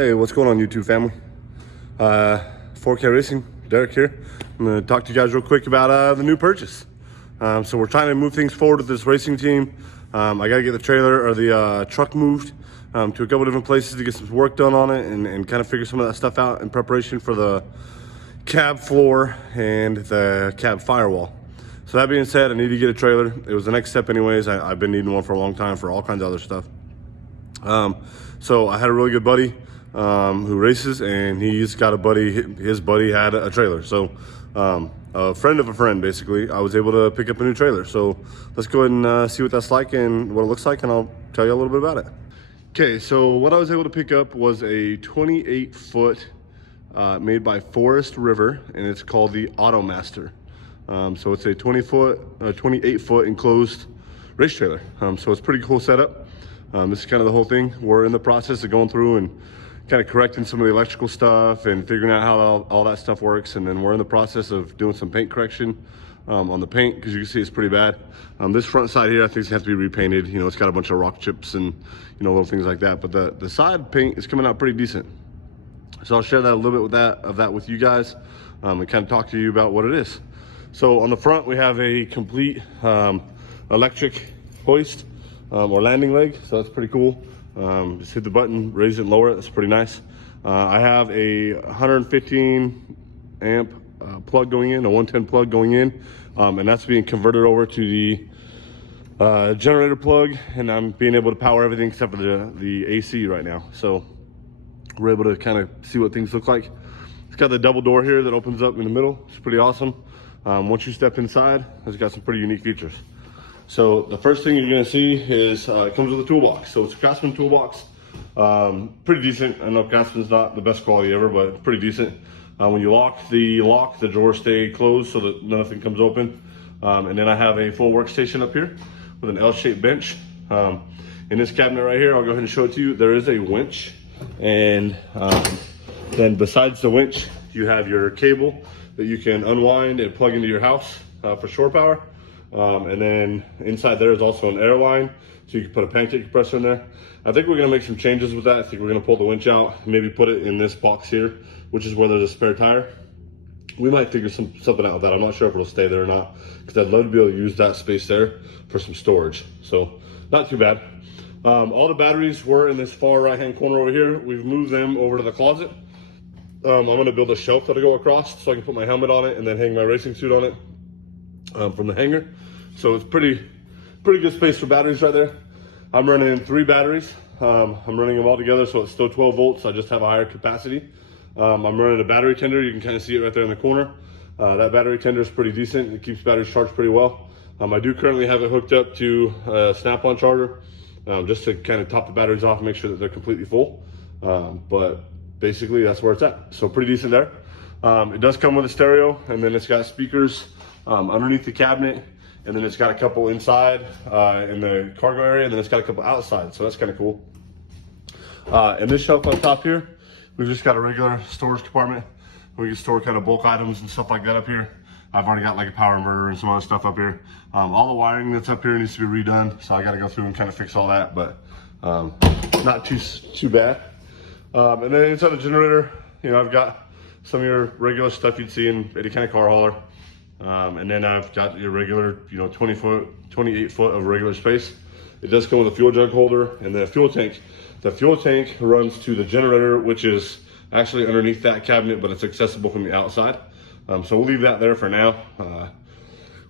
Hey, what's going on, YouTube family? 4K Racing, Derek here. I'm going to talk to you guys real quick about the new purchase. So we're trying to move things forward with this racing team. I got to get the trailer or the truck moved to a couple different places to get some work done on it and kind of figure some of that stuff out in preparation for the cab floor and the cab firewall. So that being said, I need to get a trailer. It was the next step anyways. I've been needing one for a long time for all kinds of other stuff. So I had a really good buddy who races, and he's got a buddy. His buddy had a trailer. So a friend of a friend, basically, I was able to pick up a new trailer. So let's go ahead and see what that's like and what it looks like, and I'll tell you a little bit about it. Okay, so what I was able to pick up was a 28-foot made by Forest River, and it's called the Automaster. So it's a 28-foot enclosed race trailer. So it's a pretty cool setup. This is kind of the whole thing. We're in the process of going through and kind of correcting some of the electrical stuff and figuring out how all that stuff works. And then we're in the process of doing some paint correction on the paint, because you can see it's pretty bad. This front side here, I think it's has to be repainted. You know, it's got a bunch of rock chips and, you know, little things like that. But the side paint is coming out pretty decent. So I'll share that a little bit with you guys and kind of talk to you about what it is. So on the front, we have a complete electric hoist or landing leg. So that's pretty cool. Just hit the button, raise it and lower it. That's pretty nice. I have a 115 amp plug going in, a 110 plug going in, and that's being converted over to the generator plug, and I'm being able to power everything except for the AC right now. So we're able to kind of see what things look like. It's got the double door here that opens up in the middle. It's pretty awesome. Once you step inside, it's got some pretty unique features. So the first thing you're gonna see is it comes with a toolbox. So it's a Craftsman toolbox, pretty decent. I know Craftsman's not the best quality ever, but pretty decent. When you lock, the drawers stay closed so that nothing comes open. And then I have a full workstation up here with an L-shaped bench. In this cabinet right here, I'll go ahead and show it to you. There is a winch, and then besides the winch, you have your cable that you can unwind and plug into your house for shore power. And then inside there is also an air line, so you can put a pancake compressor in there. I think we're gonna make some changes with that. I think we're gonna pull the winch out, maybe put it in this box here, which is where there's a spare tire. We might figure something out with that. I'm not sure if it'll stay there or not, because I'd love to be able to use that space there for some storage. So not too bad. All the batteries were in this far right-hand corner over here. We've moved them over to the closet. I'm gonna build a shelf that'll go across so I can put my helmet on it and then hang my racing suit on it from the hanger. So it's pretty good space for batteries right there. I'm running 3 batteries. I'm running them all together, so it's still 12 volts. I just have a higher capacity. I'm running a battery tender. You can kind of see it right there in the corner. That battery tender is pretty decent. It keeps batteries charged pretty well. I do currently have it hooked up to a snap-on charger, just to kind of top the batteries off and make sure that they're completely full. But basically that's where it's at. So pretty decent there. It does come with a stereo, and then it's got speakers underneath the cabinet, and then it's got a couple inside in the cargo area, and then it's got a couple outside. So that's kind of cool. And this shelf on top here, we've just got a regular storage compartment. We can store kind of bulk items and stuff like that up here. I've already got like a power inverter and some other stuff up here. All the wiring that's up here needs to be redone, so I got to go through and kind of fix all that, but not too bad. And then inside the generator, you know, I've got some of your regular stuff you'd see in any kind of car hauler. And then I've got your regular, you know, 28 foot of regular space. It does come with a fuel jug holder and then a fuel tank. The fuel tank runs to the generator, which is actually underneath that cabinet, but it's accessible from the outside. So we'll leave that there for now.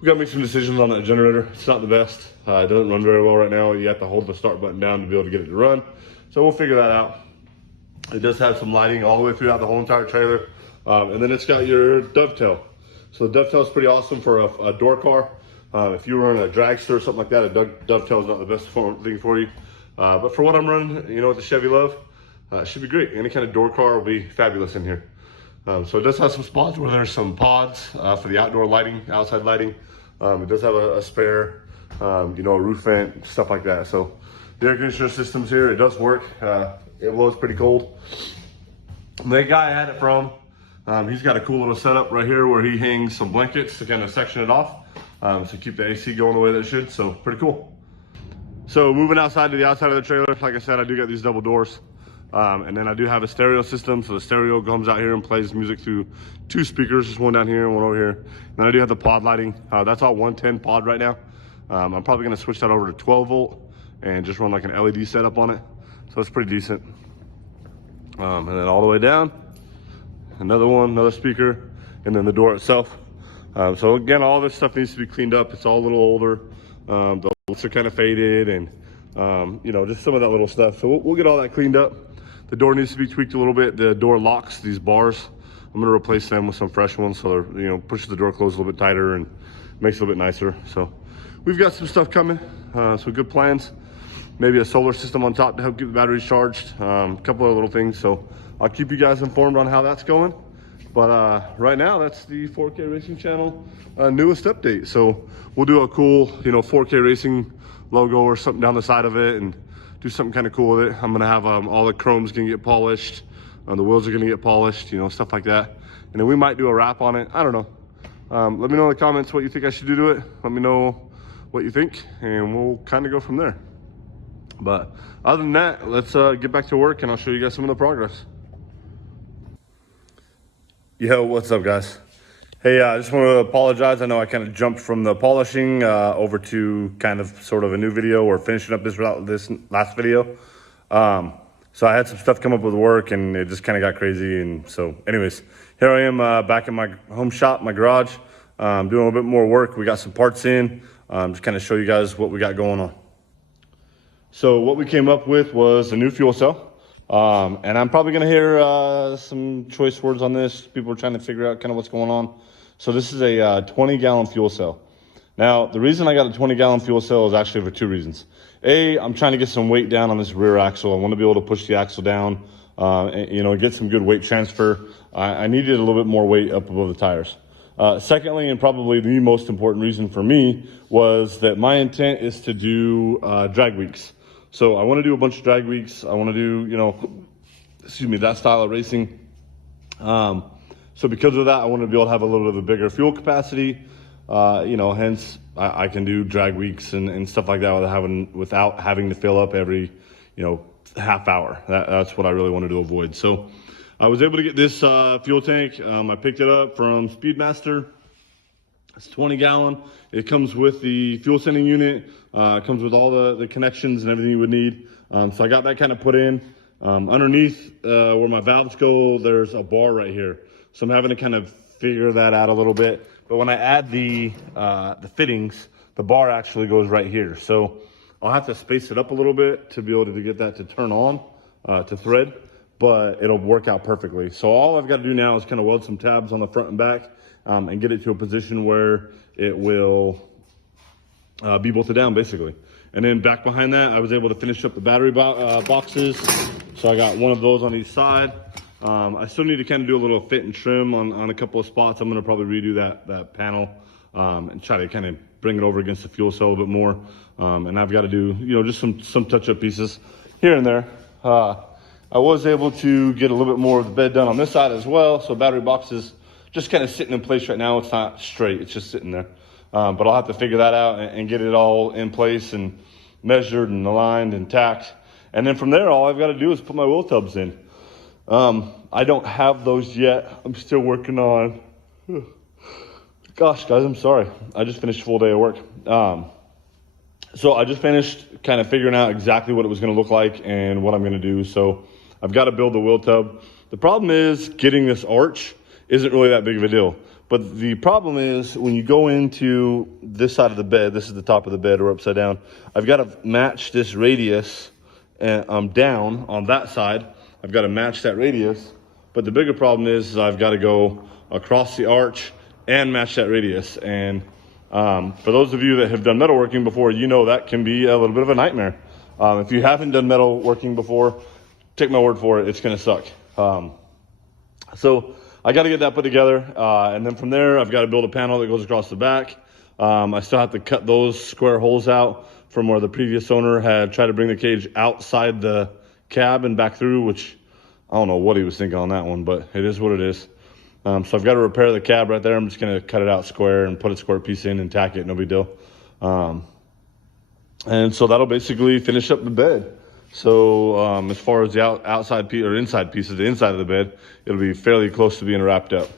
We gotta make some decisions on that generator. It's not the best. It doesn't run very well right now. You have to hold the start button down to be able to get it to run. So we'll figure that out. It does have some lighting all the way throughout the whole entire trailer. And then it's got your dovetail. So the dovetail is pretty awesome for a door car. If you run a dragster or something like that, a dovetail is not the best thing for you. But for what I'm running, you know, with the Chevy LUV, it should be great. Any kind of door car will be fabulous in here. So it does have some spots where there's some pods for the outdoor lighting, outside lighting. It does have a spare, you know, a roof vent, stuff like that. So the air conditioner system's here. It does work. It was pretty cold. The guy I had it from, he's got a cool little setup right here where he hangs some blankets to kind of section it off, to keep the AC going the way that it should. So pretty cool. So moving outside to the outside of the trailer, like I said, I do got these double doors. And then I do have a stereo system, so the stereo comes out here and plays music through 2 speakers, just one down here and one over here. And then I do have the pod lighting. That's all 110 pod right now. I'm probably gonna switch that over to 12 volt and just run like an LED setup on it. So it's pretty decent. And then all the way down, another speaker, and then the door itself. So again, all this stuff needs to be cleaned up. It's all a little older. The lights are kind of faded, and you know, just some of that little stuff. So we'll get all that cleaned up. The door needs to be tweaked a little bit. The door locks, these bars, I'm gonna replace them with some fresh ones, so they're, you know, pushes the door closed a little bit tighter and makes it a little bit nicer. So we've got some stuff coming, some good plans. Maybe a solar system on top to help keep the batteries charged. A couple of little things. So I'll keep you guys informed on how that's going. But right now, that's the 4K Racing Channel newest update. So we'll do a cool, you know, 4K Racing logo or something down the side of it and do something kind of cool with it. I'm gonna have all the chrome's gonna get polished. The wheels are gonna get polished, you know, stuff like that. And then we might do a wrap on it. I don't know. Let me know in the comments what you think I should do to it. Let me know what you think, and we'll kind of go from there. But other than that, let's get back to work and I'll show you guys some of the progress. Yo, what's up, guys? Hey, I just want to apologize. I know I kind of jumped from the polishing over to kind of sort of a new video or finishing up this last video. So I had some stuff come up with work and it just kind of got crazy. And so anyways, here I am back in my home shop, my garage, doing a little bit more work. We got some parts in, just kind of show you guys what we got going on. So what we came up with was a new fuel cell. And I'm probably gonna hear some choice words on this. People are trying to figure out kind of what's going on. So this is a 20-gallon fuel cell. Now, the reason I got a 20-gallon fuel cell is actually for 2 reasons. A, I'm trying to get some weight down on this rear axle. I want to be able to push the axle down, and, you know, get some good weight transfer. I needed a little bit more weight up above the tires. Secondly, and probably the most important reason for me, was that my intent is to do drag weeks. So I want to do a bunch of drag weeks. I want to do, you know, that style of racing. So because of that, I want to be able to have a little bit of a bigger fuel capacity. You know, hence I can do drag weeks and stuff like that without having to fill up every, you know, half hour. That's what I really wanted to avoid. So I was able to get this fuel tank. I picked it up from Speedmaster. It's 20 gallon. It comes with the fuel sending unit. It comes with all the connections and everything you would need. So I got that kind of put in. Underneath where my valves go, there's a bar right here. So I'm having to kind of figure that out a little bit. But when I add the fittings, the bar actually goes right here. So I'll have to space it up a little bit to be able to get that to turn on, to thread, but it'll work out perfectly. So all I've got to do now is kind of weld some tabs on the front and back, and get it to a position where it will be bolted down basically. And then back behind that, I was able to finish up the battery boxes. So I got one of those on each side. I still need to kind of do a little fit and trim on a couple of spots. I'm gonna probably redo that panel and try to kind of bring it over against the fuel cell a bit more. And I've got to do, you know, just some touch-up pieces here and there. I was able to get a little bit more of the bed done on this side as well. So battery box is just kind of sitting in place right now. It's not straight, it's just sitting there. But I'll have to figure that out and get it all in place and measured and aligned and tacked. And then from there, all I've got to do is put my wheel tubs in. I don't have those yet. I'm still working on, gosh guys, I'm sorry. I just finished a full day of work. So I just finished kind of figuring out exactly what it was going to look like and what I'm going to do. So I've got to build the wheel tub. The problem is getting this arch isn't really that big of a deal. But the problem is when you go into this side of the bed, this is the top of the bed or upside down, I've got to match this radius down on that side. I've got to match that radius. But the bigger problem is I've got to go across the arch and match that radius. And for those of you that have done metalworking before, you know that can be a little bit of a nightmare. If you haven't done metalworking before, take my word for it, it's going to suck. So I got to get that put together. And then from there, I've got to build a panel that goes across the back. I still have to cut those square holes out from where the previous owner had tried to bring the cage outside the cab and back through, which I don't know what he was thinking on that one, but it is what it is. So I've got to repair the cab right there. I'm just going to cut it out square and put a square piece in and tack it, no big deal. And so that'll basically finish up the bed. So as far as the outside piece or inside pieces, the inside of the bed, it'll be fairly close to being wrapped up.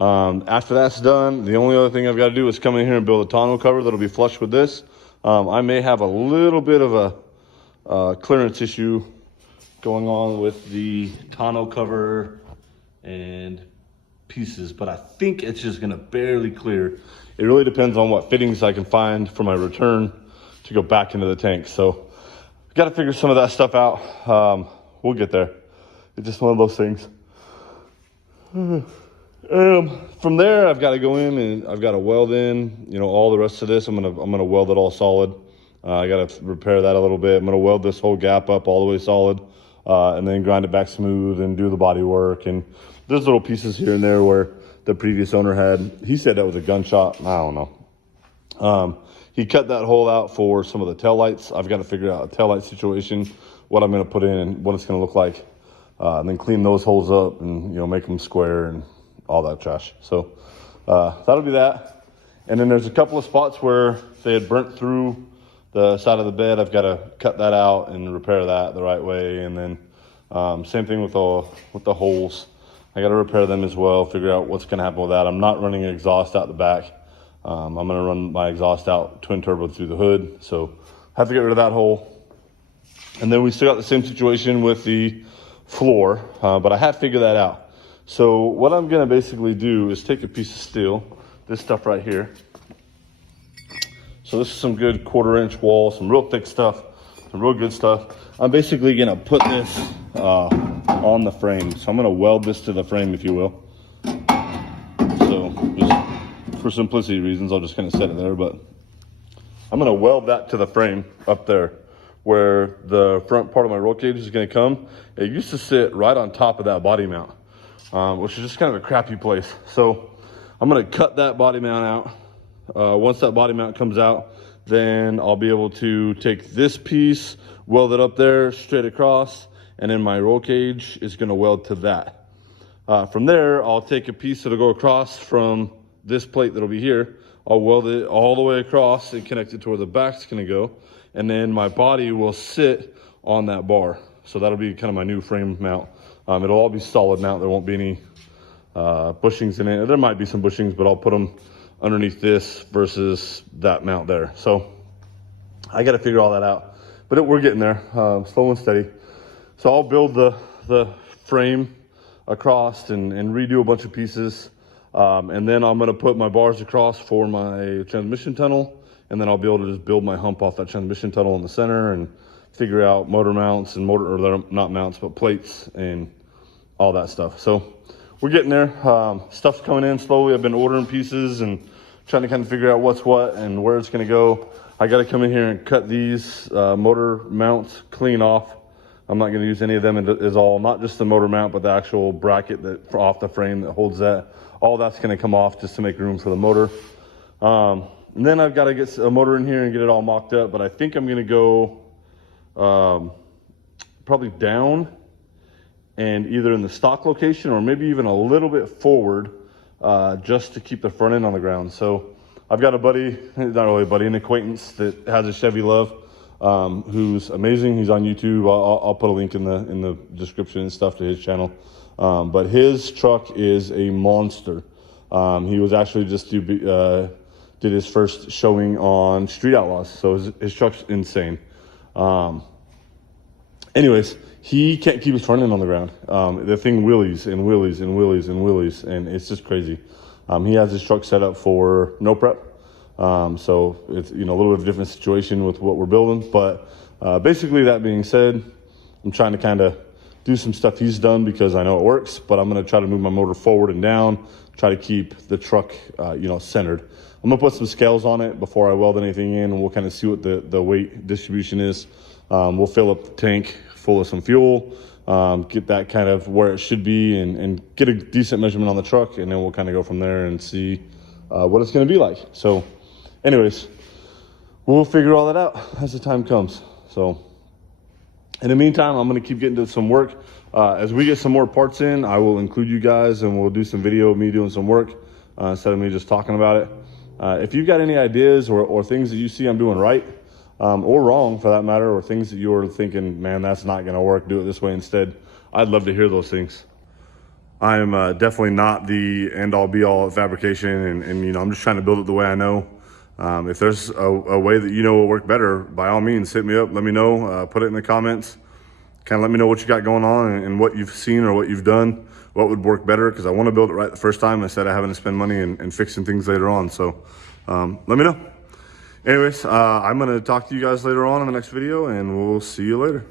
After that's done, the only other thing I've got to do is come in here and build a tonneau cover that'll be flush with this. I may have a little bit of a clearance issue going on with the tonneau cover and pieces, but I think it's just gonna barely clear. It really depends on what fittings I can find for my return to go back into the tank. So got to figure some of that stuff out. We'll get there. It's just one of those things. From there, I've got to go in and I've got to weld in, you know, all the rest of this. I'm gonna weld it all solid. I got to repair that a little bit. I'm gonna weld this whole gap up all the way solid, and then grind it back smooth and do the body work. And there's little pieces here and there where the previous owner had. He said that was a gunshot. I don't know. He cut that hole out for some of the taillights. I've got to figure out a taillight situation, what I'm going to put in and what it's going to look like, and then clean those holes up and, you know, make them square and all that trash. So that'll be that. And then there's a couple of spots where they had burnt through the side of the bed. I've got to cut that out and repair that the right way. And then same thing with the holes. I got to repair them as well, figure out what's going to happen with that. I'm not running an exhaust out the back. I'm going to run my exhaust out twin turbo through the hood. So have to get rid of that hole. And then we still got the same situation with the floor, but I have figured that out. So what I'm going to basically do is take a piece of steel, this stuff right here. So this is some good 1/4-inch wall, some real thick stuff, some real good stuff. I'm basically going to put this on the frame. So I'm going to weld this to the frame, if you will. So just for simplicity reasons, I'll just kind of set it there, but I'm going to weld that to the frame up there where the front part of my roll cage is going to come. It used to sit right on top of that body mount, which is just kind of a crappy place. So I'm going to cut that body mount out. Once that body mount comes out, then I'll be able to take this piece, weld it up there straight across, and then my roll cage is going to weld to that. From there, I'll take a piece that'll go across from this plate that'll be here. I'll weld it all the way across and connect it to where the back's going to go, and then my body will sit on that bar. So that'll be kind of my new frame mount. It'll all be solid mount. There won't be any bushings in it. There might be some bushings, but I'll put them underneath this versus that mount there. So I got to figure all that out, but we're getting there, slow and steady. So I'll build the frame across and redo a bunch of pieces. And then I'm going to put my bars across for my transmission tunnel. And then I'll be able to just build my hump off that transmission tunnel in the center and figure out motor mounts and or they're not mounts, but plates and all that stuff. So we're getting there. Stuff's coming in slowly. I've been ordering pieces and trying to kind of figure out what's what and where it's going to go. I got to come in here and cut these motor mounts clean off. I'm not going to use any of them as all, not just the motor mount, but the actual bracket that off the frame that holds that. All that's going to come off just to make room for the motor. And then I've got to get a motor in here and get it all mocked up, but I think I'm going to go probably down and either in the stock location or maybe even a little bit forward just to keep the front end on the ground. So I've got a buddy, not really a buddy, an acquaintance that has a Chevy LUV, who's amazing. He's on YouTube. I'll put a link in the description and stuff to his channel. But his truck is a monster. He was actually just did his first showing on Street Outlaws, so his truck's insane. Anyways, he can't keep his front end on the ground. The thing wheelies and wheelies and wheelies and wheelies, and it's just crazy. He has his truck set up for no prep. So it's, you know, a little bit of a different situation with what we're building, but basically that being said, I'm trying to kind of do some stuff he's done because I know it works, but I'm going to try to move my motor forward and down, try to keep the truck, centered. I'm going to put some scales on it before I weld anything in, and we'll kind of see what the weight distribution is. We'll fill up the tank full of some fuel, get that kind of where it should be and get a decent measurement on the truck, and then we'll kind of go from there and see what it's going to be like. So anyways, we'll figure all that out as the time comes. So in the meantime, I'm going to keep getting to some work. As we get some more parts in, I will include you guys and we'll do some video of me doing some work instead of me just talking about it. If you've got any ideas or things that you see I'm doing right, or wrong for that matter, or things that you're thinking, man, that's not going to work, do it this way instead. I'd love to hear those things. I'm definitely not the end-all be-all at fabrication, and you know, I'm just trying to build it the way I know. If there's a way that you know will work better, by all means, hit me up, let me know, put it in the comments. Kind of let me know what you got going on and what you've seen or what you've done, what would work better, because I want to build it right the first time instead of having to spend money and fixing things later on. So let me know. Anyways, I'm going to talk to you guys later on in the next video, and we'll see you later.